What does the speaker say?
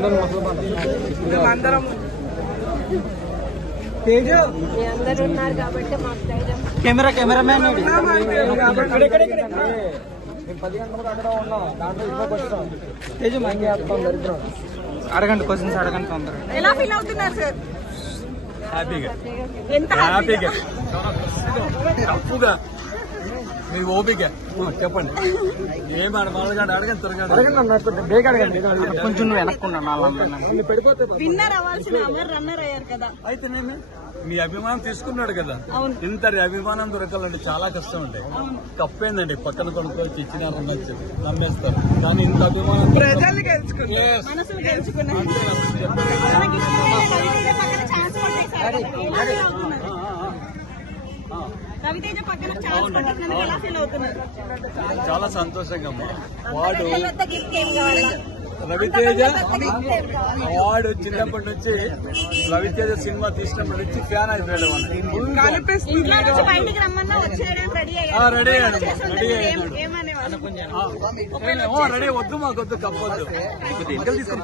అందరూ ఉన్నారు కాబట్టి మాకు ధైర్యం. కెమెరామ్యాన్ 10 గంటలకు అక్కడ ఉన్నాం. దాంట్లో ఇంట్లోకి వచ్చాం. అడగండి, క్వశ్చన్స్ అడగండి తొందరగా. ఎలా ఫీల్ అవుతున్నారు సార్? హ్యాపీగా, ఎంత హ్యాపీగా, తప్పుగా మీ ఓపిక చెప్పండి. ఏం అడగండి త్వరగా కొంచెం నువ్వు వెనక్కున్నా. విన్నర్ అవ్వాల్సిన అమర్ రన్నర్ అయ్యారు కదా. అయితేనేమి మీ అభిమానం తీసుకున్నాడు కదా. ఇంత అభిమానం దొరకాలంటే చాలా కష్టం ఉంటాయి. తప్పేందండి, పక్కన కొనుక్కోవచ్చు, ఇచ్చినారు ఉండొచ్చు, నమ్మేస్తారు. కానీ ఇంత అభిమానం ప్రజలు గెలుచుకున్నారు, మనసులు గెలుచుకున్నారు. రవితేజ పక్కన ఛాన్స్ పట్టినందుకు ఎలా ఫీల్ అవుతున్నారు? చాలా సంతోషంగా అమ్మా. వాడు రవితేజ వాడు చిన్నప్పటి నుంచి రవితేజ సినిమా తీసినప్పటి నుంచి ఫ్యాన్ అయిపోయాడు. ఇంట్లో నుంచి బయటికి రమ్మన్నా వచ్చేయడానికి రెడీ అయ్యాడు. రెడీ అయ్యాడు. ఏమనేవాళ్ళు? రెడీ వద్దు, మాకొద్దు, తప్పొద్దు. తీసుకుని